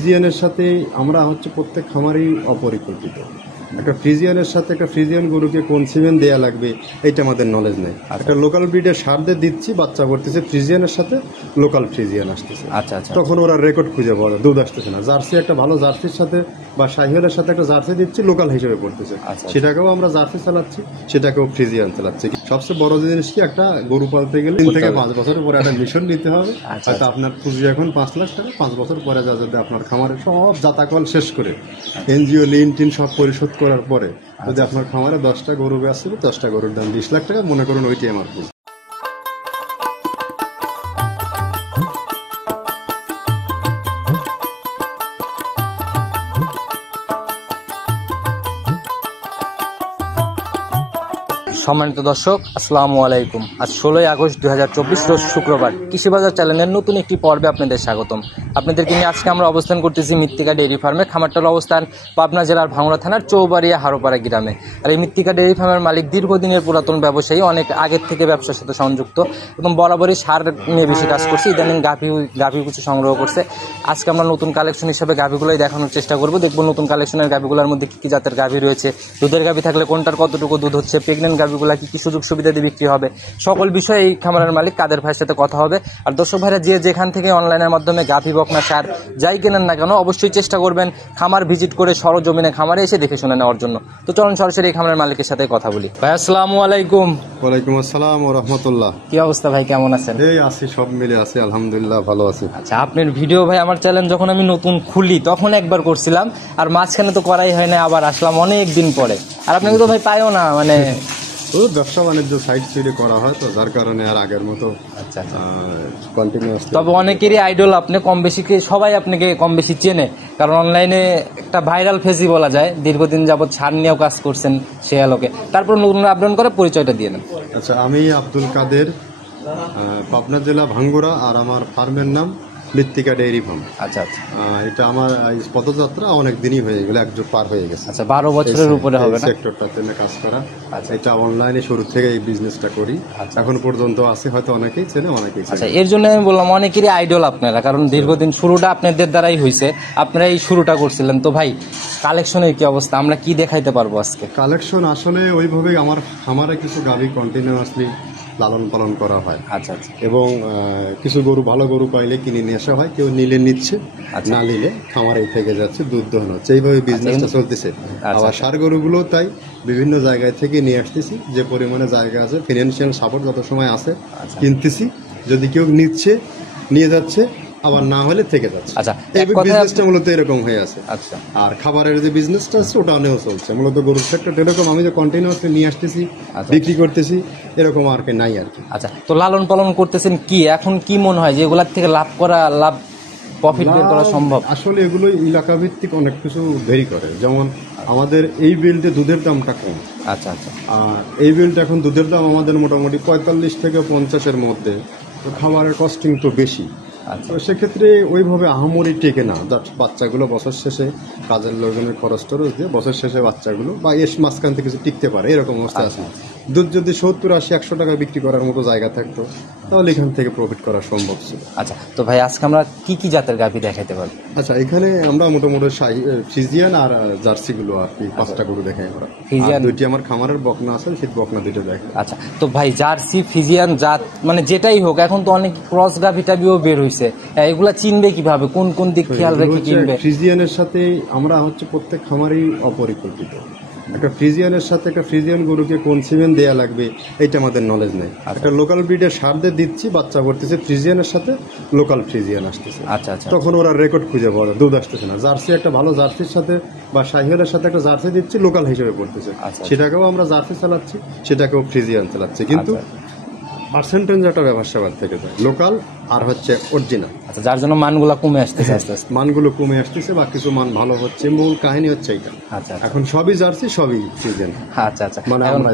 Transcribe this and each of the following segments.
ফ্রিজিয়ানের সাথে আমরা হচ্ছে প্রত্যেক খামারই অপরিকল্পিত। একটা ফ্রিজিয়ানের সাথে একটা ফ্রিজিয়ান গরুকে কোন সিমেন্ট দেওয়া লাগবে এটা আমাদের নলেজ নেই। একটা লোকাল ব্রিডের সার দিয়ে দিচ্ছি, বাচ্চা করতেছে, ফ্রিজিয়ানের সাথে লোকাল ফ্রিজিয়ান আসতেছে। আচ্ছা আচ্ছা। তখন ওরা রেকর্ড খুঁজে পাওয়া দুধ আসতেছে না। জার্সি একটা ভালো জার্সির সাথে বা শাহিওয়ালের সাথে একটা জার্সি দিচ্ছি, লোকাল হিসেবে পড়তেছে। সেটাকেও আমরা জার্সি চালাচ্ছি, সেটাকেও ফ্রিজিয়ান চালাচ্ছি। সবচেয়ে বড় জিনিস কি, একটা গরু পালতে গেলে 3 থেকে 5 বছরের পরে একটা মিশন নিতে হবে। হয়তো আপনার পুঁজি এখন 5 লাখ টাকা, 5 বছর পরে যা যদি আপনার খামারে সব জাতাকল শেষ করে এনজিও লিন টিন সব পরিশোধ করার পরে যদি আপনার খামারে 10টা গরু বেচছিল, 10টা গরুর দাম 20 লাখ টাকা, মনে করুন ওইটাই আমার পুঁজি। সম্মানিত দর্শক, আসসালামু আলাইকুম। আজ 16ই আগস্ট 2024 রোজ শুক্রবার। কৃষিবাজার চ্যানেলের নতুন একটি পর্বে আপনাদের স্বাগতম। আপনাদেরকে নিয়ে আজকে আমরা অবস্থান করতেছি মৃত্তিকা ডেইরি ফার্মে। খামারটার অবস্থান পাবনা জেলার ভাঙড়া থানার চৌবাড়িয়া হারোপাড়া গ্রামে। আর এই মৃত্তিকা ডেইরি ফার্মের মালিক দীর্ঘদিনের পুরাতন ব্যবসায়ী, অনেক আগের থেকে ব্যবসার সাথে সংযুক্ত এবং বরাবরই সার নিয়ে বেশি কাজ করছে। ইদানিং গাভী কিছু সংগ্রহ করছে। আজকে আমরা নতুন কালেকশন হিসেবে গাভীগুলোই দেখানোর চেষ্টা করবো। দেখবো নতুন কালেকশনের গাভীগুলোর মধ্যে কী কী জাতের গাভী রয়েছে, দুধের গাভী থাকলে কোনটার কতটুকু দুধ হচ্ছে, প্রেগনেন্ট গাভীগুলা কি কি সুযোগ সুবিধা দিয়ে বিক্রি হবে, সকল বিষয়ে এই খামারের মালিক কাদের ভাইয়ের সাথে কথা হবে। আর দর্শক ভাইরা যে যেখান থেকে অনলাইনের মাধ্যমে গাভী বকনা সার যাই কেনেন না কেন, অবশ্যই চেষ্টা করবেন খামার ভিজিট করে সরজমিনে খামারে এসে দেখে শুনে নেওয়ার জন্য। তো চলুন সরাসরি এই খামারের মালিকের সাথে কথা বলি। ভাই আসসালামু আলাইকুম। ওয়ালাইকুম আসসালাম ওয়া রাহমাতুল্লাহ। কি অবস্থা ভাই, কেমন আছেন? এই আছি, সব মিলে আছি, আলহামদুলিল্লাহ ভালো আছি। আচ্ছা, আপনার ভিডিও ভাই আমার চ্যানেল যখন আমি নতুন খুলি তখন একবার করছিলাম, আর মাঝখানে তো করাই হয় না, আবার আসলাম অনেক দিন পরে। আর আপনাকে তো ভাই পাইও না, মানে ব্যবসা বাণিজ্য সাইড ছেড়ে করা হয়, তো যার কারণে আর আগের মতো কন্টিনিউয়াস। তবে অনেকেরই আইডল আপনি, কম বেশি সবাই আপনাকে কম বেশি চেনে, কারণ অনলাইনে একটা ভাইরাল ফেসই বলা যায়। দীর্ঘদিন যাবৎ ছাড় নিয়েও কাজ করছেন সে আলোকে। তারপর নতুন আপডেট করে পরিচয়টা দিয়ে নেন। আচ্ছা, আমি আব্দুল কাদের, পাবনা জেলা ভাঙ্গুরা, আর আমার ফার্মের নাম মৃত্তিকা ডেইরি ফার্ম। আচ্ছা আচ্ছা। এটা আমার পদযাত্রা অনেক দিনই হয়ে গেল, 1 যুগ পার হয়ে গেছে। আচ্ছা, 12 বছরের উপরে হবে না সেক্টরটাতে কাজ করা। এটা অনলাইনে শুরু থেকে এই বিজনেসটা করি, এখন পর্যন্ত আছে, হয়তো অনেকেই চেনে অনেকেই চেনে। আচ্ছা, এর জন্য আমি বললাম অনেকেরই আইডল আপনারা, কারণ দীর্ঘদিন শুরুটা আপনাদের দ্বারাই হয়েছে, আপনারা এই শুরুটা করছিলেন। তো ভাই কালেকশনের কি অবস্থা, আমরা কি দেখাইতে পারবো আজকে? কালেকশন আসলে ওইভাবেই আমার খামারে কিছু গাভী কন্টিনিউয়াসলি লালন পালন করা হয়। আচ্ছা আচ্ছা। এবং কিছু গরু, ভালো গরু পাইলে কিনে নিয়ে আসা হয়, কেউ নিলে নিচ্ছে, না নিলে খামারে থেকে যাচ্ছে, দুধ দহন হচ্ছে, এইভাবে বিজনেসটা চলতেছে। আবার সার গরুগুলো তাই বিভিন্ন জায়গায় থেকে নিয়ে আসতেছি, যে পরিমাণে জায়গা আছে, ফিনান্সিয়াল সাপোর্ট যত সময় আছে কিনতেছি, যদি কেউ নিচ্ছে নিয়ে যাচ্ছে, আবার না হলে থেকে যাচ্ছে। আচ্ছা, এই বিজনেসটা মূলত এরকম হয়ে আছে। আচ্ছা। আর খাবারের যে বিজনেসটা আছে ওটা অনেক চলছে, মূলত গরুর সেক্টর এরকম, আমি যে কন্টিনিউয়াসলি নিয়ে আসতেছি, বিক্রি করতেছি, এরকম আর কি নাই আর কি। আচ্ছা, তো লালন পালন করতেছেন কি, এখন কি মনে হয় যে এগুলার থেকে লাভ প্রফিট বের করা সম্ভব? আসলে এগুলো এলাকা ভিত্তিক অনেক কিছু ভেরি করে। যেমন আমাদের এই বেল্টে দুধের দামটা কম। আচ্ছা আচ্ছা। আর এই বেল্টে এখন দুধের দাম আমাদের মোটামুটি 45 থেকে 50-এর মধ্যে, তো খাবারের কস্টিং তো বেশি। তো সেক্ষেত্রে ওইভাবে আহামরি টেকে না। বাচ্চাগুলো বছর শেষে কাজের লোকজনের খরচ টরচ দিয়ে বছর শেষে বাচ্চাগুলো বা মাঝখান থেকে কিছু টিকতে পারে, এরকম অবস্থা আছে। দুধ যদি 70-80-100 টাকা বিক্রি করার মতো জায়গা থাকতো, তাহলে এখান থেকে প্রফিট করা সম্ভব ছিল। আচ্ছা, তো ভাই আজকে আমরা কি কি জাতের গাভী দেখাইতে পারবো? আচ্ছা, এখানে আমরা মোটামুটি ফ্রিজিয়ান আর জার্সিগুলো আর কি 5টা গরু দেখাই আমরা। ফ্রিজিয়ান 2টি আমার খামারের বকনা আছে, সেই বকনা 2টা দেখাই। আচ্ছা, তো ভাই জার্সি ফ্রিজিয়ান জাত মানে যেটাই হোক, এখন তো অনেক ক্রস গাভী টাভিও বের হয়েছে, এগুলা চিনবে কিভাবে, কোন কোন দিক খেয়াল রেখে কিনবে? ফ্রিজিয়ানের সাথে আমরা হচ্ছে প্রত্যেক খামারই অপরিকল্পিত। একটা ফ্রিজিয়ানের সাথে একটা ফ্রিজিয়ান গরুকে কোন সিমেন্ট দেওয়া লাগবে এটা আমাদের নলেজ নেই। একটা লোকাল ব্রিডের সার দিয়ে দিচ্ছি, বাচ্চা করতেছে, ফ্রিজিয়ানের সাথে লোকাল ফ্রিজিয়ান আসতেছে। আচ্ছা আচ্ছা। তখন ওরা রেকর্ড খুঁজে পাওয়া দুধ আসতেছে না। জার্সি একটা ভালো জার্সির সাথে বা শাহিওয়ালের সাথে একটা জার্সি দিচ্ছি, লোকাল হিসেবে পড়তেছে, সেটাকেও আমরা জার্সি চালাচ্ছি, সেটাকেও ফ্রিজিয়ান চালাচ্ছি, কিন্তু পার্সেন্টেজ একটা ব্যবসাবাদ থেকে যায়, লোকাল আর হচ্ছে অরিজিনাল। আচ্ছা, যার জন্য মানগুলো কমে আসতেছে, আস্তে আস্তে মানগুলো কমে আসতেছে, বা কিছু মান ভালো হচ্ছে, মূল কাহিনী হচ্ছে এইটা। আচ্ছা, এখন সবই জার্সি, সবই ফ্রিজিয়ান। আচ্ছা আচ্ছা, মানে আমরা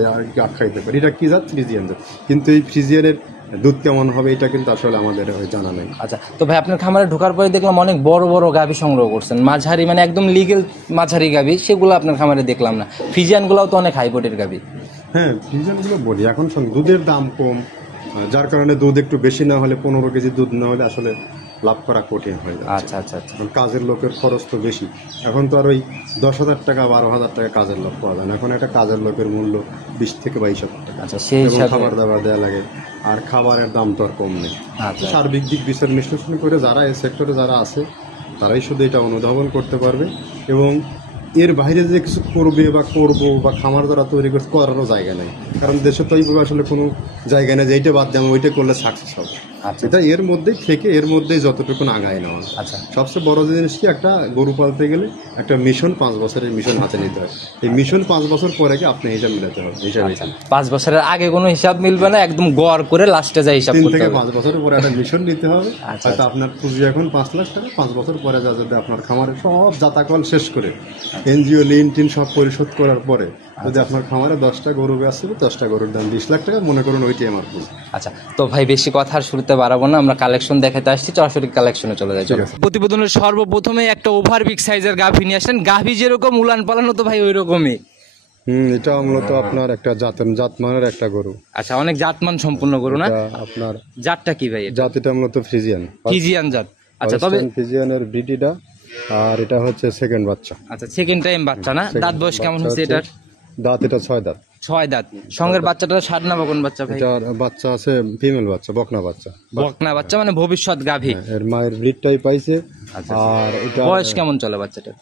আখ্যায়িত করি এটা কি জাত, ফ্রিজিয়ান জাত, কিন্তু এই ফ্রিজিয়ানের দুধ কেমন হবে এটা কিন্তু আসলে আমাদের জানা নেই। আচ্ছা, তো ভাই আপনার খামারে ঢোকার পরে দেখলাম অনেক বড় বড় গাভী সংগ্রহ করছেন, মাঝারি মানে একদম লিগেল মাঝারি গাভী, সেগুলো আপনার খামারে দেখলাম না। ফ্রিজিয়ানগুলোও তো অনেক হাইবোর্ডের গাভী। হ্যাঁ, ফ্রিজিয়ানগুলো বলি, এখন দুধের দাম কম, যার কারণে দুধ একটু বেশি না হলে 15 কেজি দুধ না হলে আসলে লাভ করা কঠিন হয়ে যাচ্ছে। আচ্ছা আচ্ছা আচ্ছা কারণ কাজের লোকের খরচ তো বেশি। এখন তো আর ওই 10,000 টাকা 12,000 টাকা কাজের লোক পাওয়া যায় না। এখন একটা কাজের লোকের মূল্য 20 থেকে 22,000 টাকা। আচ্ছা সেই এবং হিসাবে খাবার দাবার দেওয়া লাগে, আর খাবারের দাম তো আর কম নেই। আচ্ছা সার্বিক দিক বিচার বিশ্লেষণ করে যারা এই সেক্টরে যারা আছে তারাই শুধু এটা অনুধাবন করতে পারবে, এবং এর বাইরে যে কিছু করবে বা করবো বা খামার দ্বারা তৈরি করতে করারও জায়গা নেই। কারণ দেশে তো এইভাবে আসলে কোনো জায়গা নেই যে এইটা বাদ দিয়ে আমি ওইটা করলে সাকসেস হবে। আচ্ছা এটা এর মধ্যেই থেকে এর মধ্যেই যতটুকু আগায় নেওয়া। আচ্ছা সবচেয়ে বড় জিনিস কি, একটা গরু পালতে গেলে একটা মিশন 5 বছরের মিশন হাতে নিতে হয়। এই মিশন 5 বছর পরে কি আপনি হিসাব মিলাতে হবে। হিসাবে 5 বছরের আগে কোনো হিসাব মিলবে না, একদম গড় করে লাস্টে যাই হিসাব 3 করতে থেকে হবে। 5 বছরের পরে একটা মিশন নিতে হবে। আচ্ছা, হয়তো আপনার পুঁজি এখন 5 লাখ টাকা, 5 বছর পরে যা যদি আপনার খামারে সব জাতাকল শেষ করে এনজিও লিন টিন সব পরিশোধ করার পরে যদি আপনার খামারে 10টা গরু বেচবে, 10টা গরুর দাম 20 লাখ টাকা, মনে করুন ওইটাই আমার পুঁজি। আচ্ছা তো ভাই বেশি কথা আর শুরুতে বাড়াবো না, আমরা কালেকশন দেখাতে আসছি, সরাসরি কালেকশনে চলে যাই। চলো প্রতিবেদনের সর্বপ্রথমে একটা ওভার বিগ সাইজের গাভী নিয়ে আসেন। গাভী যেরকম উলান পালানো তো ভাই ওই রকমই। এটা মূলত আপনার একটা জাতমানের একটা গরু। আচ্ছা অনেক জাতমান সম্পূর্ণ গরু না? এটা আপনার জাতটা কি ভাই? জাতিটা মূলত ফ্রিজিয়ান, ফিজিয়ান জাত। আচ্ছা তবে ফিজিয়ানের ব্রিডিটা, আর এটা হচ্ছে সেকেন্ড বাচ্চা। আচ্ছা সেকেন্ড টাইম বাচ্চা না? দাঁত বয়স কেমন হচ্ছে এটার? দাঁত এটা 6 দাঁত। 6 দাঁত। সঙ্গের বাচ্চাটা ষাট না বকন বাচ্চা ভাই? এটার বাচ্চা আছে ফিমেল বাচ্চা, বকনা বাচ্চা। বকনা বাচ্চা মানে ভবিষ্যৎ গাভী। এর মায়ের ব্রিডটাই পাইছে। আচ্ছা আর এটা বয়স কেমন চলে বাচ্চাটার?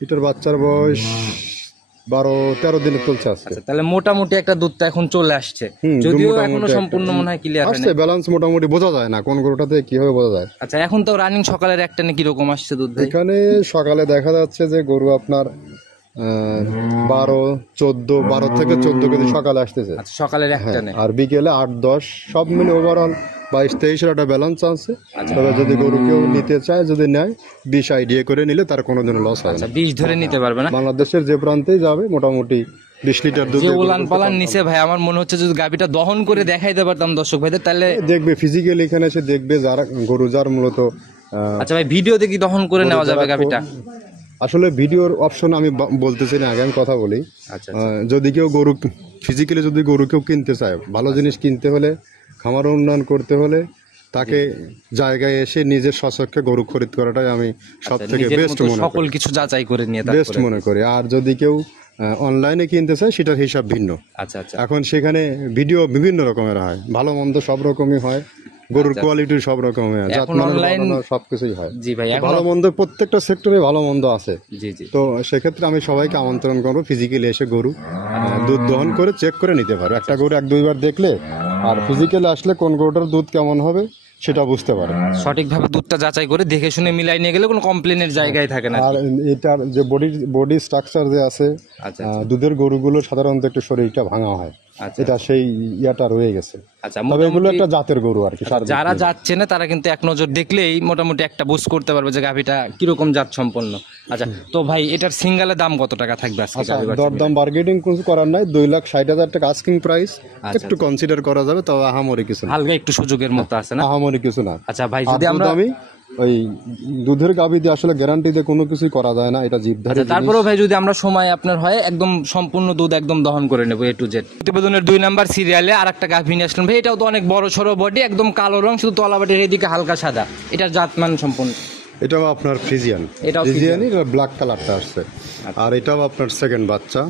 এটার বাচ্চার বয়স 12-13 দিনে চলছে আজকে। আচ্ছা তাহলে মোটামুটি একটা দুধটা এখন চলে আসছে, যদিও এখনো সম্পূর্ণ মনে হয় ক্লিয়ার হয় না। আসছে ব্যালেন্স মোটামুটি বোঝা যায় না কোন গরুটাতে কিভাবে বোঝা যায়। আচ্ছা এখন তো রানিং সকালের একটা কি রকম আসছে দুধ ভাই? এখানে সকালে দেখা যাচ্ছে যে গরু আপনার 12 থেকে 14 কেজি সকালে আসতেছে। আচ্ছা সকালের একটা নেই, আর বিকেলে 8-10 সব মিলে ওভারঅল 22-23 একটা ব্যালেন্স আছে। তবে যদি গরু কেউ নিতে চায়, যদি নেয় 20 আইডিয়া করে নিলে তার কোনোদিনও লস হয় না। 20 ধরে নিতে পারবে না? বাংলাদেশের যে প্রান্তেই যাবে মোটামুটি 20 লিটার দুধ যে উলান পালান নিচে ভাই, আমার মনে হচ্ছে যদি গাভীটা দহন করে দেখাইতে পারতাম দর্শক ভাইদের তাহলে দেখবে ফিজিক্যালি এখানে এসে দেখবে যারা গরু যার মূলত আচ্ছা ভাই ভিডিওতে কি দহন করে নেওয়া যাবে গাভীটা? আসলে ভিডিওর অপশন আমি বলতেছি না, আগে আমি কথা বলি। আচ্ছা যদি কেউ গরু ফিজিক্যালি যদি গরু কেউ কিনতে চায়, ভালো জিনিস কিনতে হলে, খামার উন্নয়ন করতে হলে তাকে জায়গায় এসে নিজের স্বচক্ষে গরু খরিদ করাটাই আমি সব থেকে বেস্ট মনে সকল কিছু যাচাই করে নিয়ে বেস্ট মনে করি। আর যদি কেউ অনলাইনে কিনতে চায় সেটার হিসাব ভিন্ন। আচ্ছা আচ্ছা এখন সেখানে ভিডিও বিভিন্ন রকমের হয়, ভালো মন্দ সব রকমই হয়, গরুর কোয়ালিটি সব রকমের হয়, অনলাইন সবকিছুই হয়। জি ভাই ভালো মন্দ প্রত্যেকটা সেক্টরে ভালো মন্দ আছে। জি জি তো সেক্ষেত্রে আমি সবাইকে আমন্ত্রণ করবো ফিজিক্যালি এসে গরু দুধ দহন করে চেক করে নিতে পারো। একটা গরু 1-2 বার দেখলে আর ফিজিক্যালি আসলে কোন গরুটার দুধ কেমন হবে সেটা বুঝতে পারে। সঠিকভাবে দুধটা যাচাই করে দেখে শুনে মিলাই নিয়ে গেলে কোনো কমপ্লেনের জায়গায় থাকে না। আর এটার যে বডি স্ট্রাকচার যে আছে, আচ্ছা দুধের গরুগুলো সাধারণত একটু শরীরটা ভাঙা হয়, এটা সেই ইয়াটা রয়ে গেছে। আচ্ছা তবে এগুলো একটা জাতের গরু আর কি। যারা যাচ্ছে না তারা কিন্তু এক নজর দেখলেই মোটামুটি একটা বুঝ করতে পারবে যে গাভীটা কিরকম জাত সম্পন্ন। আচ্ছা তো ভাই এটার সিঙ্গেলের দাম কত টাকা থাকবে আজকে? দরদাম বার্গেনিং কিছু করার নাই, 2,60,000 টাকা আস্কিং প্রাইস, একটু কনসিডার করা যাবে, তবে আহামরি কিছু না, হালকা একটু সুযোগের মতো আছে না, আহামরি কিছু না। আচ্ছা ভাই যদি আমরা আমি ওই দুধের গাভী দিয়ে আসলে গ্যারান্টি দিয়ে কোনো কিছুই করা যায় না, এটা জিভধারী। তারপরেও ভাই যদি আমরা সময় আপনার হয় একদম সম্পূর্ণ দুধ একদম দহন করে নেবো A to Z। প্রতিবেদনের 2 নাম্বার সিরিয়ালে আর একটা গাভী নিয়ে আসলাম ভাই, এটাও তো অনেক বড় সড়ো বডি, একদম কালো রং, শুধু তলাবাটের এদিকে হালকা সাদা। এটার জাতমান সম্পূর্ণ? এটাও আপনার ফ্রিজিয়ান, ফ্রিজিয়ানই ব্ল্যাক কালারটা আসছে। আর এটাও আপনার সেকেন্ড বাচ্চা,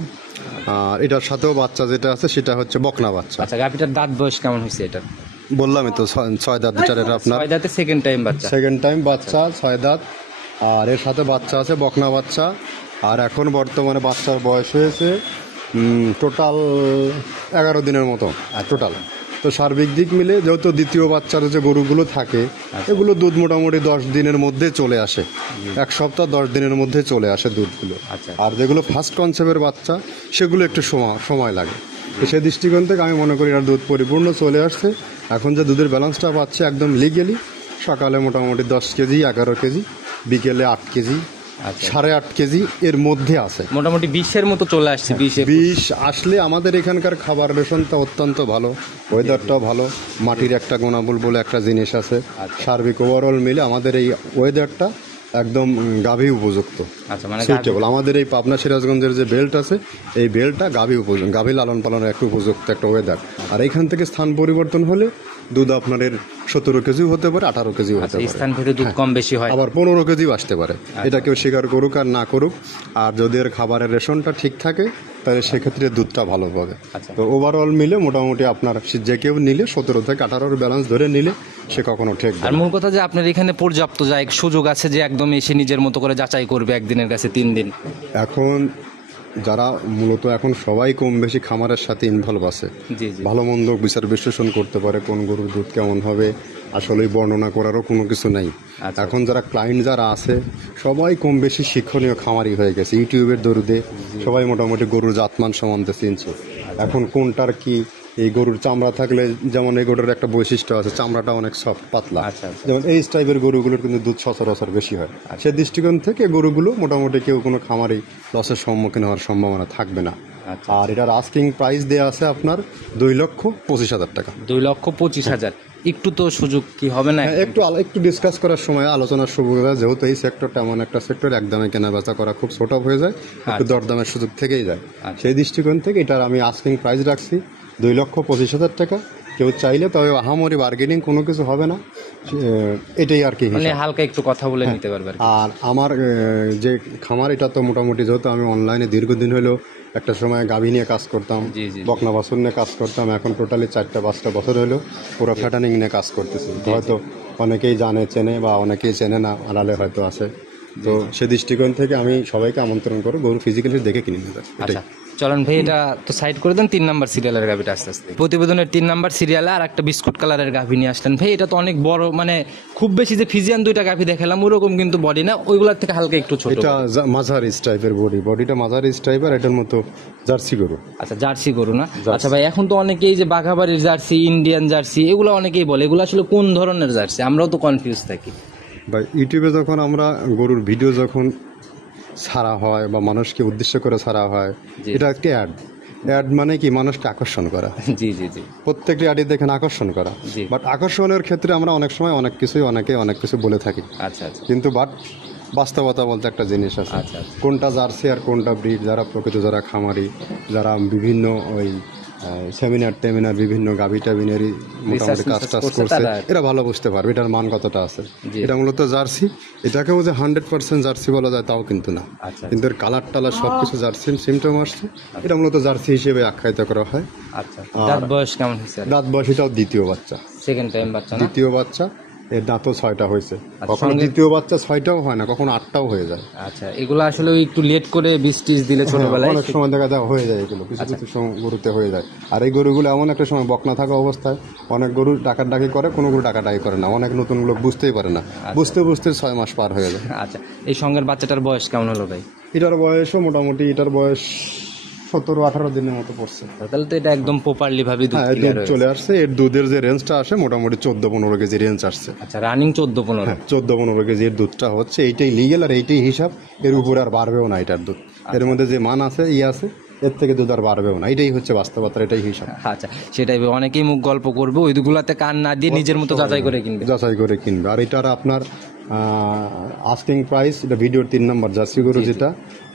আর এটার সাথেও বাচ্চা যেটা আছে সেটা হচ্ছে বকনা বাচ্চা। আচ্ছা গাভীটার দাঁত বয়স কেমন হয়েছে এটা? বললামই তো 6 দাঁত। এটা আপনার 6 দাঁতে সেকেন্ড টাইম বাচ্চা 6 দাঁত, আর এর সাথে বাচ্চা আছে বকনা বাচ্চা। আর এখন বর্তমানে বাচ্চার বয়স হয়েছে টোটাল 11 দিনের মতো টোটাল। তো সার্বিক দিক মিলে যেহেতু দ্বিতীয় বাচ্চার যে গরুগুলো থাকে এগুলো দুধ মোটামুটি 10 দিনের মধ্যে চলে আসে, 1 সপ্তাহ 10 দিনের মধ্যে চলে আসে দুধগুলো। আর যেগুলো ফার্স্ট কনসেপ্টের বাচ্চা সেগুলো একটু সময় লাগে। তো সেই দৃষ্টিকোণ থেকে আমি মনে করি এর দুধ পরিপূর্ণ চলে আসছে। এখন যে দুধের ব্যালেন্সটা পাচ্ছে একদম লিগেলি, সকালে মোটামুটি 10 কেজি 11 কেজি, বিকেলে 8 কেজি 8.5 কেজি এর মধ্যে আছে, মোটামুটি 20-এর মতো চলে আসছে। 20 আসলে আমাদের এখানকার খাবার রেশনটা অত্যন্ত ভালো, ওয়েদারটাও ভালো, মাটির একটা গুণাবল বলে একটা জিনিস আছে। সার্বিক ওভারঅল মিলে আমাদের এই ওয়েদারটা একদম গাভী উপযুক্ত, সুইটেবল। আমাদের এই পাবনা সিরাজগঞ্জের যে বেল্ট আছে এই বেল্টটা গাভী লালন পালনের একটু উপযুক্ত একটা ওয়েদার। আর এইখান থেকে স্থান পরিবর্তন হলে দুধ আপনার 17 কেজিও হতে পারে, 18 কেজিও হতে আচ্ছা, পারে। স্থান ভেদে দুধ কম বেশি হয়। আবার 15 কেজিও আসতে পারে। এটা কেউ স্বীকার করুক আর না করুক, আর যদি এর খাবারের রেশনটা ঠিক থাকে তাহলে সেক্ষেত্রে দুধটা ভালো পাবে। আচ্ছা। তো ওভারঅল মিলে মোটামুটি আপনার যে কেউ নিলে 17 থেকে 18 ব্যালেন্স ধরে নিলে সে কখনো ঠেকবে আর না। মূল কথা যে আপনার এখানে পর্যাপ্ত সুযোগ আছে যে একদম এসে নিজের মতো করে যাচাই করবে একদিনের কাছে 3 দিন। এখন যারা মূলত এখন সবাই কম বেশি খামারের সাথে ইনভলভ আছে, জি জি। ভালো মন্দ বিচার বিশ্লেষণ করতে পারে কোন গরুর দুধ কেমন হবে, আসলে বর্ণনা করারও কোনো কিছু নাই। আচ্ছা। এখন যারা ক্লায়েন্ট যারা আছে সবাই কম বেশি শিক্ষণীয় খামারি হয়ে গেছে, ইউটিউবের দরুদে সবাই মোটামুটি গরুর জাতমান সম্বন্ধে চিনছে। এখন কোনটার কি, এই গরুর চামড়া থাকলে যেমন এই গরুর একটা বৈশিষ্ট্য আছে, চামড়াটা অনেক সফট পাতলা, আচ্ছা, আচ্ছা। যেমন এই টাইপের গরুগুলোর কিন্তু দুধ সচরাচর বেশি হয়। সে দৃষ্টিকোণ থেকে গরুগুলো মোটামুটি কেউ কোনো খামারি লসের সম্মুখীন হওয়ার সম্ভাবনা থাকবে না। আচ্ছা। আর এটার আস্কিং প্রাইস দেওয়া আছে আপনার 2,25,000 টাকা। 2,25,000। একটু তো সুযোগ কি হবে না? হ্যাঁ, একটু ডিসকাস করার সময় আলোচনার সুবিধা, যেহেতু এই সেক্টরটা এমন একটা সেক্টর একদমে কেনা বেচা করা খুব ছোট হয়ে যায়, একটু দরদামের সুযোগ থেকেই যায়। সেই দৃষ্টিকোণ থেকে এটার আমি আস্কিং প্রাইস রাখছি 2,25,000 টাকা। কেউ চাইলে তবে আহামরি বার্গেনিং কোনো কিছু হবে না, এটাই আর কি মানে হিসাব। হালকা একটু কথা বলে নিতে পারবে আর কি। আর আমার যে খামার, এটা তো মোটামুটি যেহেতু আমি অনলাইনে দীর্ঘদিন হলো, একটা সময় গাভী নিয়ে কাজ করতাম, জি, জি। বকনা বাছুর নিয়ে কাজ করতাম, এখন টোটালি 4-5টা বছর হলো পুরো ফ্যাটানিং নিয়ে কাজ করতেছি। হয়তো অনেকেই জানে চেনে বা অনেকেই চেনে না, আড়ালে হয়তো আছে। তো সে দৃষ্টিকোণ থেকে আমি সবাইকে আমন্ত্রণ করে গরু ফিজিক্যালি দেখে কিনে নিতে। আচ্ছা চলেন ভাই, এটা তো সাইড করে দেন। 3 নাম্বার সিরিয়ালের গাভিটা আস্তে আস্তে প্রতিবেদনের 3 নাম্বার সিরিয়ালে আর একটা বিস্কুট কালারের গাভি নিয়ে আসলেন ভাই। এটা তো অনেক বড়, মানে খুব বেশি যে ফিজিয়ান 2টা গাভি দেখালাম ওরকম কিন্তু বডি না, ওইগুলোর থেকে হালকা একটু ছোট। এটা মাঝারি টাইপের বডিটা মাঝারি টাইপের, এটার মতো জার্সি গরু। আচ্ছা, জার্সি গরু না? আচ্ছা ভাই, এখন তো অনেকেই যে বাঘাবাড়ির জার্সি, ইন্ডিয়ান জার্সি, এগুলো অনেকেই বলে, এগুলো আসলে কোন ধরনের জার্সি? আমরাও তো কনফিউজ থাকি বা ইউটিউবে যখন আমরা গরুর ভিডিও যখন ছাড়া হয় বা মানুষকে উদ্দেশ্য করে ছাড়া হয়, জি। এটা একটি অ্যাড মানে কি, মানুষকে আকর্ষণ করা। জি জি জি। প্রত্যেকটি অ্যাডই দেখেন আকর্ষণ করা, জি। বাট আকর্ষণের ক্ষেত্রে আমরা অনেক সময় অনেক কিছু বলে থাকি, আচ্ছা আচ্ছা কিন্তু বাস্তবতা বলতে একটা জিনিস আছে। আচ্ছা, আচ্ছা। কোনটা জার্সি আর কোনটা ব্রিড, যারা প্রকৃত যারা খামারি, যারা বিভিন্ন ওই সেমিনার টেমিনার বিভিন্ন গাভি টাভিনেরই মোটামুটি কাজ টাজ করছে করছে, তারা। এরা ভালো বুঝতে পারবে এটার মান কতটা আছে। জি। এটা মূলত জার্সি, এটাকেও যে 100% জার্সি বলা যায় তাও কিন্তু না, আচ্ছা। কিন্তু এর কালার টালার সবকিছু জার্সি সিমটম আসছে, এটা মূলত জার্সি হিসেবে আখ্যায়িত করা হয়। আচ্ছা, দাঁত বয়স কেমন হয়েছে? দাঁত বয়স এটাও দ্বিতীয় বাচ্চা, সেকেন্ড টাইম বাচ্চা না? দ্বিতীয় বাচ্চা। এর দাঁতও 6টা হয়েছে, কখনো সঙ্গে- দ্বিতীয় বাচ্চা 6টাও হয় না, কখনো 8টাও হয়ে যায়। আচ্ছা, এগুলো আসলে ওই একটু লেট করে 20-30 দিলে ছোটবেলায় অনেক সময় দেখা যায় হয়ে যায়, এগুলো কিছু কিছু সময় গরুতে হয়ে যায়। আর এই গরুগুলো এমন একটা সময় বকনা থাকা অবস্থায় অনেক গরু ডাকাডাকি করে, কোনো গরু ডাকাডাকি করে না, অনেক নতুন লোক বুঝতেই পারে না, বুঝতে 6 মাস পার হয়ে যায়। আচ্ছা, এই সঙ্গের বাচ্চাটার বয়স কেমন হলো ভাই? এটার বয়সও মোটামুটি, এটার বয়স 17-18 দিনের মতো পড়ছে। তাহলে তো এটা একদম প্রপারলি ভাবে দুধ হ্যাঁ, clear দুধ হয়েছে। চলে আসছে, এর দুধের যে রেঞ্জটা আসে মোটামুটি 14-15 কেজি রেঞ্জ আসছে। আচ্ছা, রানিং 14-15। 14-15 কেজি এর দুধটা হচ্ছে, এইটাই লিগেল আর এইটাই হিসাব, এর উপরে আর বাড়বেও না এটার দুধ। এর মধ্যে যে মান আছে আছে, এর থেকে দুধ আর বাড়বেও না, এটাই হচ্ছে বাস্তবতা, এটাই হিসাব। আচ্ছা, সেটাই ভাই, অনেকেই মুখ গল্প করবে, ওই দুগুলাতে কান না দিয়ে নিজের মতো যাচাই করে কিনবে। যাচাই করে কিনবে। আর এটার আপনার আস্কিং প্রাইস, এটা ভিডিওর 3 নম্বর জার্সি গরু যেটা,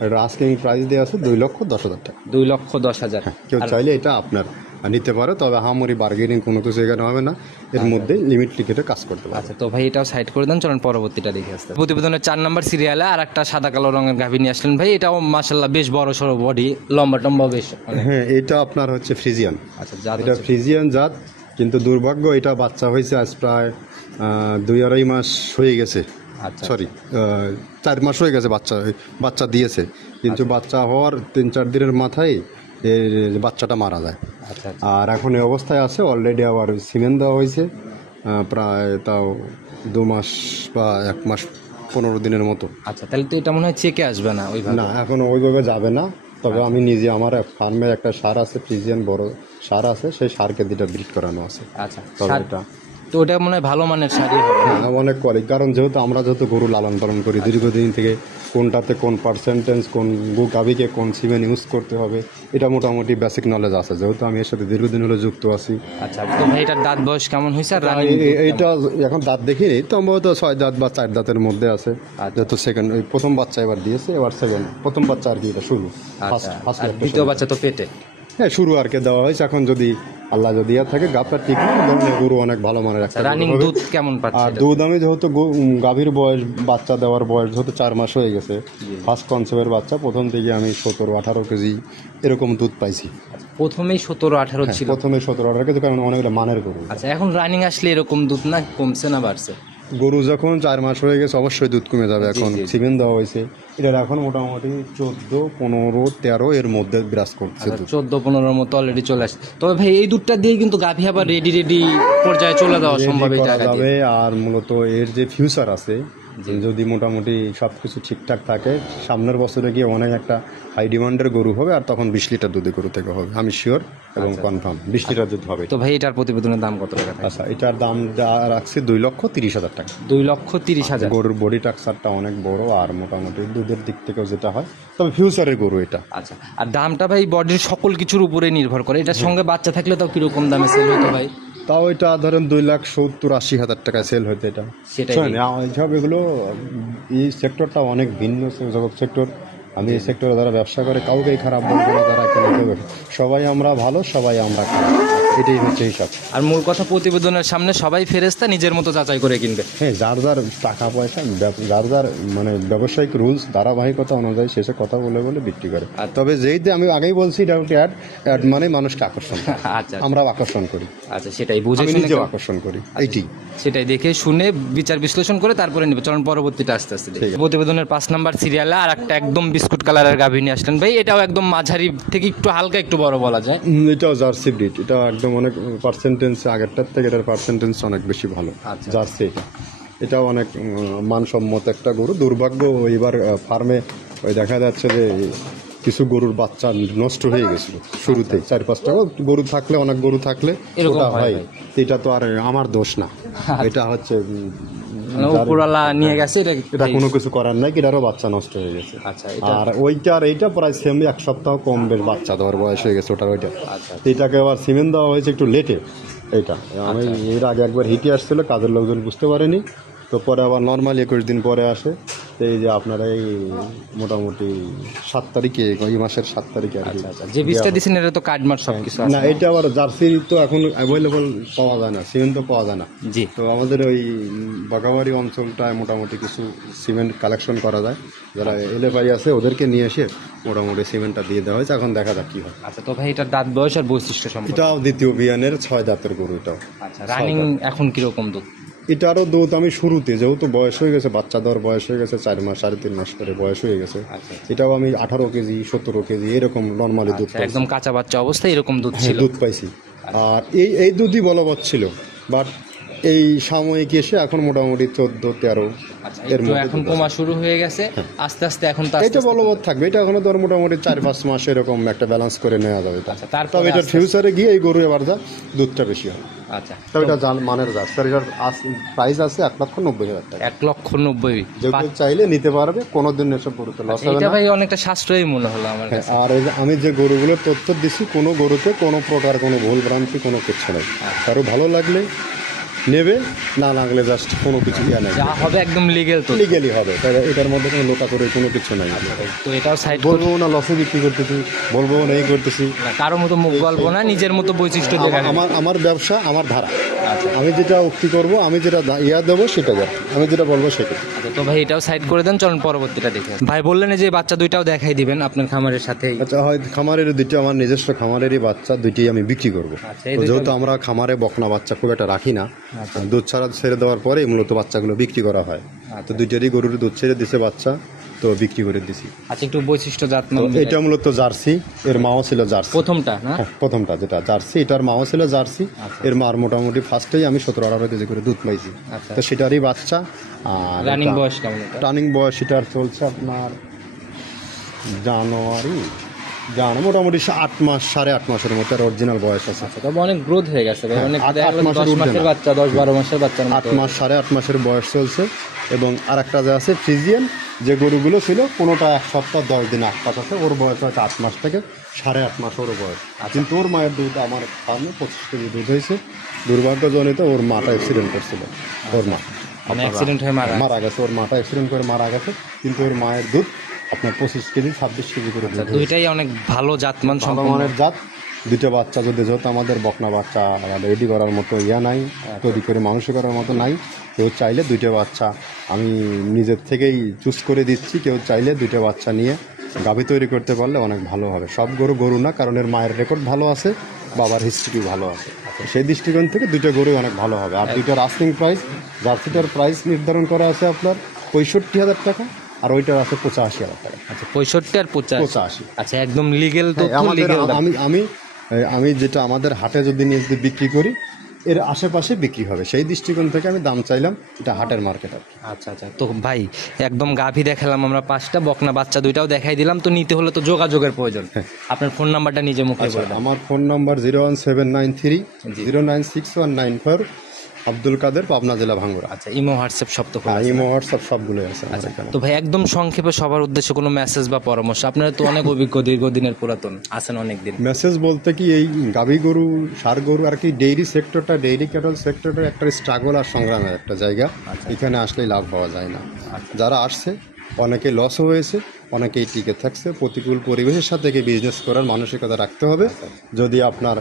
এটা আস্কিং প্রাইস দেওয়া আছে 2,10,000 টাকা। 2,10,000। কেউ চাইলে এটা আপনার নিতে পারে, তবে হামরি বার্গেনিং কোনো কিছু এখানে হবে না, এর মধ্যে লিমিট লিখে কাজ করতে পারে। আচ্ছা, তো ভাই এটাও সাইড করে দেন, চলেন পরবর্তীটা দেখে আসতে। প্রতিবেদনের 4 নাম্বার সিরিয়ালে আর একটা সাদা কালো রঙের গাভী নিয়ে আসলেন ভাই। এটাও মাশাআল্লাহ বেশ বড় সড়ো বডি, লম্বা টম্বা বেশ অনেক। হ্যাঁ, এটা আপনার হচ্ছে ফ্রিজিয়ান। আচ্ছা, জাত এটা ফ্রিজিয়ান জাত, কিন্তু দুর্ভাগ্য এটা বাচ্চা হয়েছে আজ প্রায় 2-2.5 মাস হয়ে গেছে। আচ্ছা, সরি, 4 মাস হয়ে গেছে বাচ্চা দিয়েছে, কিন্তু বাচ্চা হওয়ার 3-4 দিনের মাথায় এর বাচ্চাটা মারা যায়। আচ্ছা, আর এখন এই অবস্থায় আছে, অলরেডি আবার সিমেন্ট দেওয়া হয়েছে প্রায় তাও 2 মাস বা 1 মাস 15 দিনের মতো। আচ্ছা, তাহলে তো এটা মনে হয় চেকে আসবে না ওইভাবে। না, এখন ওইভাবে যাবে না, তবে আমি নিজে আমার ফার্মে একটা সার আছে, ফ্রিজিয়ান বড় সার আছে, সেই সারকে 2টা ব্রিড করানো আছে। আচ্ছা, তবে এটা তো ওটা মনে হয় ভালো মানের শাড়ি হবে। অনেক কোয়ালিটি, কারণ যেহেতু আমরা গরু লালন পালন করি দীর্ঘদিন থেকে, কোনটাতে কোন পার্সেন্টেজ, কোন গাভীকে কোন সিমেন্ট ইউজ করতে হবে, এটা মোটামুটি বেসিক নলেজ আছে, যেহেতু আমি এর সাথে দীর্ঘদিন হলে যুক্ত আছি। আচ্ছা, তো ভাই এটার দাঁত বয়স কেমন হয়েছে? আর এইটা এখন দাঁত দেখিনি, সম্ভবত 6 দাঁত বা 4 দাঁতের মধ্যে আছে। যেহেতু সেকেন্ড, ওই প্রথম বাচ্চা এবার দিয়েছে, এবার প্রথম বাচ্চা আর কি, এটা শুরু, আচ্ছা, ফার্স্ট আর দ্বিতীয় বাচ্চা তো পেটে। হ্যাঁ, শুরু আর কি দেওয়া হয়েছে। এখন যদি আল্লাহ যদি ইয়া থাকে গাভটা ঠিক না গরু অনেক ভালো মানের একটা গরু রানিং হবে। দুধ কেমন পাচ্ছে আর এটা? দুধ আমি যেহেতু গাভীর বয়স বাচ্চা দেওয়ার বয়স যেহেতু 4 মাস হয়ে গেছে, ফার্স্ট কনসেপ্টের বাচ্চা, প্রথম থেকে আমি 17-18 কেজি এরকম দুধ পাইছি। প্রথমেই 17-18 ছিল। প্রথমে 17-18 কেজি, কারণ অনেকগুলো মানের গরু। আচ্ছা, এখন রানিং আসলে এরকম দুধ না কমছে না বাড়ছে? গরু যখন 4 মাস হয়ে গেছে অবশ্যই দুধ কমে যাবে। এখন সিমেন্ট দেওয়া হয়েছে, এটার এখন মোটামুটি 14, 15, 13 এর মধ্যে বিরাজ করছে দুধ। 14-15 মতো অলরেডি চলে আসছে। তবে ভাই এই দুধটা দিয়ে কিন্তু গাভী আবার রেডি পর্যায়ে চলে যাওয়া সম্ভব এই করা টাকা দিয়ে। যাবে। আর মূলত এর যে ফিউচার আছে, যদি মোটামুটি সবকিছু ঠিকঠাক থাকে, সামনের বছরে গিয়ে অনেক একটা হাই ডিমান্ডের গরু হবে, আর তখন 20 লিটার দুধে গরু থেকে হবে, আমি শিওর এবং কনফার্ম 20 লিটার দুধ হবে। তো ভাই এটার প্রতিবেদনের দাম কত টাকা থাকে? আচ্ছা, এটার দাম রাখছি 2,30,000 টাকা। 2,30,000। গরুর বডি টাক্সারটা অনেক বড়, আর মোটামুটি দুধের দিক থেকেও যেটা হয়, তবে ফিউচারের গরু এটা। আচ্ছা, আর দামটা ভাই বডির সকল কিছুর উপরে নির্ভর করে। এটার সঙ্গে বাচ্চা থাকলে তাও কিরকম দামে সেল হতো ভাই? তাও এটা ধরেন 2,70,000-80,000 টাকায় সেল হইতে এটা। সেটাই। এইসব এগুলো এই সেক্টরটা অনেক ভিন্ন জগৎ সেক্টর। আমি এই সেক্টরে যারা ব্যবসা করে কাউকেই খারাপ বলবো না, যারা কেন সবাই আমরা ভালো, সবাই আমরা খারাপ, এটাই হচ্ছে হিসাব। আর মূল কথা, প্রতিবেদনের সামনে সবাই ফেরেস্তা, নিজের মতো যাচাই করে কিনবে। হ্যাঁ, যার যার টাকা পয়সা, যার যার মানে ব্যবসায়িক রুলস ধারাবাহিকতা অনুযায়ী শেষে কথা বলে বলে বিক্রি করে। আর তবে যেই যে আমি আগেই বলছি, এটা অ্যাড মানে মানুষকে আকর্ষণ করে। আচ্ছা আমরাও আকর্ষণ করি। আচ্ছা, সেটাই বুঝে আমি শুনে নিজেও আকর্ষণ করি, এইটি। সেটাই দেখে শুনে বিচার বিশ্লেষণ করে তারপরে নিবে। চলুন পরবর্তীটা আস্তে আস্তে দেখি। প্রতিবেদনের 5 নাম্বার সিরিয়ালে আর একটা একদম বিস্কুট কালারের গাভী নিয়ে আসলেন ভাই। এটাও একদম মাঝারি থেকে একটু হালকা একটু বড় বলা যায়। এটাও জার্সি ব্রিড, এটা একদম অনেক পার্সেন্টেজ আগেরটার থেকে এটার পার্সেন্টেজ অনেক বেশি ভালো। আচ্ছা। জার্সি এটাও অনেক মানসম্মত একটা গরু। দুর্ভাগ্য এবার ফার্মে ওই দেখা যাচ্ছে যে কিছু গরুর বাচ্চা নষ্ট হয়ে গেছিল শুরুতে। 4-5টা গরু থাকলে, অনেক গরু থাকলে এরকম ওটা হয় হয়। ভাই। এটা তো আর আমার দোষ না, এটা হচ্ছে উপরওয়ালা নিয়ে গেছে এটা। এটা কোনো কিছু করার নাই, এটারও বাচ্চা নষ্ট হয়ে গেছে। আচ্ছা, আর ওইটার এইটা প্রায় সেম 1 সপ্তাহ কম বেশ বাচ্চা দেওয়ার বয়স হয়ে গেছে ওটার। ওইটা আচ্ছা। এটাকে আবার সিমেন্ট দেওয়া হয়েছে একটু লেটে। এইটা আমি এর আগে একবার হিটে আসছিল, কাজের লোকজন বুঝতে পারেনি, তো পরে আবার নর্মাল 21 দিন পরে আসে। তো এই যে আপনারা এই মোটামুটি 7 তারিখে, এই মাসের 7 তারিখে আর কি। আচ্ছা, যে বীজটা দিচ্ছেন এটা তো কার্ডমার্ক সবকিছু আছে। না, এটা আবার জার্সি তো এখন অ্যাভেলেবল পাওয়া যায় না, সিমেন্ট তো পাওয়া যায় না। জি। তো আমাদের ওই বাগাবাড়ি অঞ্চলটায় মোটামুটি কিছু সিমেন্ট কালেকশন করা যায়, যারা এলএফআই আছে ওদেরকে নিয়ে এসে মোটামুটি সিমেন্টটা দিয়ে দেওয়া হয়েছে। এখন দেখা যাক কি হয়। আচ্ছা, তো ভাই এটার দাঁত বয়স আর বৈশিষ্ট্য সম্পর্কে? এটাও দ্বিতীয় বিয়ানের 6 দাঁতের গরু এটাও। আচ্ছা, রানিং এখন কিরকম দুধ? এটারও দুধ আমি শুরুতে, যেহেতু বয়স হয়ে গেছে, বাচ্চা দেওয়ার বয়স হয়ে গেছে 4 মাস 3.5 মাস করে বয়স হয়ে গেছে, এটাও আমি 18 কেজি 17 কেজি এরকম নর্মালি দুধ পাইছি। একদম কাঁচা বাচ্চা অবস্থায় এরকম দুধ ছিল। দুধ পাইছি। আর এই দুধই বলবৎ ছিল, বাট এই সাময়িক এসে এখন মোটামুটি 14-13 এর তো মধ্যে এখন কমা শুরু হয়ে গেছে আস্তে আস্তে। এখন তো এটা বলবৎ থাকবে। এটা এখনো ধর মোটামুটি 4-5 মাস এরকম একটা ব্যালেন্স করে নেওয়া যাবে। আচ্ছা, তারপর তবে এটার ফিউচারে গিয়ে এই গরু এবার যা দুধটা বেশি হয়। আচ্ছা, তবে এটা মানের জাত, স্যার এটার প্রাইস আছে 1,90,000 টাকা। 1,90,000। যে কেউ চাইলে নিতে পারবে, কোনোদিন এসব গরুতে লস হবে এটা না। ভাই অনেকটা সাশ্রয়ী মনে হলো আমার কাছে। আর এই যে আমি যে গরুগুলোর তথ্য দিচ্ছি, কোনো গরুতে কোনো প্রকার কোনো ভুল ভ্রান্তি কোনো কিছু নেই। কারো ভালো লাগলে নেবে, না লাগলে জাস্ট কোনো কিছু ইয়া নাই, যা হবে একদম লিগেল। তো লিগেলি হবে। তাই এটার মধ্যে কোনো লোকাচুরি কোনো কিছু নাই। তো এটাও সাইড বলবো না লসে বিক্রি করতেছি, বলবো না এই করতেছি। কারো মতো মুখ গল্প না, নিজের মতো বৈশিষ্ট্য দেখা। আমার ব্যবসা, আমার ধারা। আমি যেটা উক্তি করব, আমি যেটা ইয়া দেবো সেটা যাবে, আমি যেটা বলবো সেটা। তো ভাই এটাও সাইড করে দেন, চলুন পরবর্তীটা দেখে। ভাই বললেন যে বাচ্চা দুইটাও দেখাই দিবেন আপনার খামারের সাথে। আচ্ছা, হয় খামারের দুইটা, আমার নিজস্ব খামারেরই বাচ্চা দুইটাই আমি বিক্রি করবো। যেহেতু আমরা খামারে বকনা বাচ্চা খুব একটা রাখি না, দুধ ছাড়া ছেড়ে দেওয়ার পরে মূলত বাচ্চাগুলো বিক্রি করা হয়। তো দুইটারই গরুর দুধ ছেড়ে দিছে বাচ্চা, তো বিক্রি করে দিছি। আচ্ছা, একটু বৈশিষ্ট্য জাত। এটা মূলত জার্সি, এর মাও ছিল জার্সি। প্রথমটা না? প্রথমটা যেটা জার্সি, এটার মাও ছিল জার্সি। এর মার মোটামুটি ফার্স্টেই আমি 17-18 কেজি করে দুধ পাইছি। তো সেটারই বাচ্চা। আর রানিং বয়স কেমন? রানিং বয়স এটার চলছে আপনার জানুয়ারি মোটামুটি 8 মাস 8.5 মাসের মতো অরিজিনাল বয়স আছে। তবে অনেক গ্রোথ হয়ে গেছে ভাই। অনেক 8 মাসের 10 মাসের বাচ্চা, 10-12 মাসের বাচ্চা, 8 মাস 8.5 মাসের বয়স চলছে। এবং আর একটা যে আছে ফ্রিজিয়ান, যে গরুগুলো ছিল কোনোটা 1 সপ্তাহ 10 দিন আশপাশ আছে, ওর বয়স হয়তো 8 মাস থেকে 8.5 মাস ওর বয়স। কিন্তু ওর মায়ের দুধ আমার ফার্মে 25 কেজি দুধ হয়েছে। দুর্ভাগ্যজনিত ওর মাটা অ্যাক্সিডেন্ট করছিল। ওর মা অ্যাক্সিডেন্ট হয়ে মারা গেছে। ওর মাটা অ্যাক্সিডেন্ট করে মারা গেছে, কিন্তু ওর মায়ের দুধ আপনার 25 কেজি 26 কেজি করে দুধ। দুইটাই অনেক ভালো জাতমান ভালো মানের জাত। দুইটা বাচ্চা যদি যেহেতু আমাদের বকনা বাচ্চা আমাদের রেডি করার মতো নাই, তৈরি করে মানুষ করার মতো নাই, কেউ চাইলে দুইটা বাচ্চা আমি নিজের থেকেই চুজ করে দিচ্ছি, কেউ চাইলে দুইটা বাচ্চা নিয়ে গাভী তৈরি করতে পারলে অনেক ভালো হবে। সব গরু না, কারণ এর মায়ের রেকর্ড ভালো আছে, বাবার হিস্ট্রি ভালো আছে, সেই দৃষ্টিকোণ থেকে দুইটা গরু অনেক ভালো হবে। আর দুইটার আস্কিং প্রাইস, জার্সিটার প্রাইস নির্ধারণ করা আছে আপনার 65,000 টাকা, আর ওইটার আছে 85,000 টাকা। আচ্ছা 65 আর 85। আচ্ছা একদম লিগেল তো আমাদের আমি যেটা আমাদের হাটে যদি নিয়ে যদি বিক্রি করি এর আশেপাশে বিক্রি হবে, সেই দৃষ্টিকোণ থেকে আমি দাম চাইলাম, এটা হাটের মার্কেট আর কি। আচ্ছা আচ্ছা, তো ভাই একদম গাভী দেখালাম আমরা 5টা, বকনা বাচ্চা 2টাও দেখাই দিলাম, তো নিতে হলে তো যোগাযোগের প্রয়োজন। আপনার ফোন নাম্বারটা নিজে মুখে বলে দেন। আমার ফোন নাম্বার 01793 0961994, আব্দুল কাদের, পাবনা জেলা, ভাঙ্গুড়া। আচ্ছা ইমো হোয়াটসঅ্যাপ সব তো ইমো হোয়াটসঅ্যাপ সবগুলো আছে। আচ্ছা তো ভাই একদম সংক্ষেপে সবার উদ্দেশ্যে কোনো মেসেজ বা পরামর্শ, আপনারা তো অনেক অভিজ্ঞ, দীর্ঘদিনের পুরাতন আছেন অনেক দিন। মেসেজ বলতে কি, এই গাভী গরু, ষাঁড় গরু আর কি ডেইরি সেক্টরটা, ডেইরি ক্যাটল সেক্টরটা একটা স্ট্রাগল আর সংগ্রামের একটা জায়গা। এখানে আসলেই লাভ পাওয়া যায় না। যারা আসছে অনেকে লসও হয়েছে, অনেকেই টিকে থাকছে। প্রতিকূল পরিবেশের সাথে বিজনেস করার মানসিকতা রাখতে হবে। যদি আপনার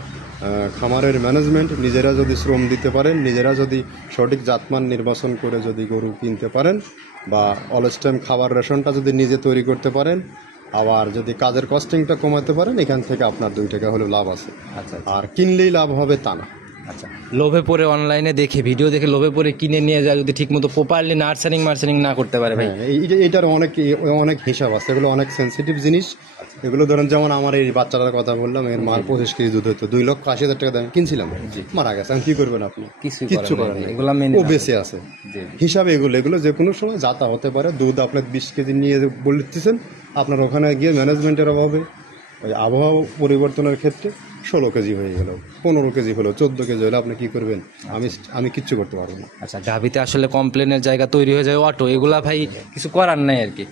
খামারের ম্যানেজমেন্ট নিজেরা যদি শ্রম দিতে পারেন, নিজেরা যদি সঠিক জাতমান নির্বাচন করে যদি গরু কিনতে পারেন, বা অলস টাইম খাবার রেশনটা যদি নিজে তৈরি করতে পারেন, আবার যদি কাজের কস্টিংটা কমাতে পারেন, এখান থেকে আপনার 2 টাকা হলেও লাভ আছে। আচ্ছা আর কিনলেই লাভ হবে তা না। আচ্ছা লোভে পড়ে অনলাইনে দেখে, ভিডিও দেখে লোভে পড়ে কিনে নিয়ে যায়, যদি ঠিক মতো প্রপারলি নার্সারিং না করতে পারে ভাই, এইটার অনেক হিসাব আছে, এগুলো অনেক সেন্সিটিভ জিনিস। এগুলো ধরেন যেমন আমার এই বাচ্চাটার কথা বললাম, এর মার 25 কেজি দুধ হতো, 2,80,000 টাকা দাম কিনছিলাম, মারা গেছে। আমি কি করবেন আপনি? কিচ্ছু করেন না, ও বেঁচে আছে। হিসাবে এগুলো যে কোনো সময় যাতা হতে পারে। দুধ আপনার 20 কেজি নিয়ে বলতেছেন, আপনার ওখানে গিয়ে ম্যানেজমেন্টের অভাবে, ওই আবহাওয়া পরিবর্তনের ক্ষেত্রে 16 কেজি হয়ে গেল, 15 কেজি হলো, 14 কেজি হলো, আপনি কি করবেন? আমি কিচ্ছু করতে পারবো না। আচ্ছা গাভীতে আসলে কমপ্লেনের জায়গা তৈরি হয়ে যায় অটো, এগুলা ভাই কিছু করার নাই আর কি।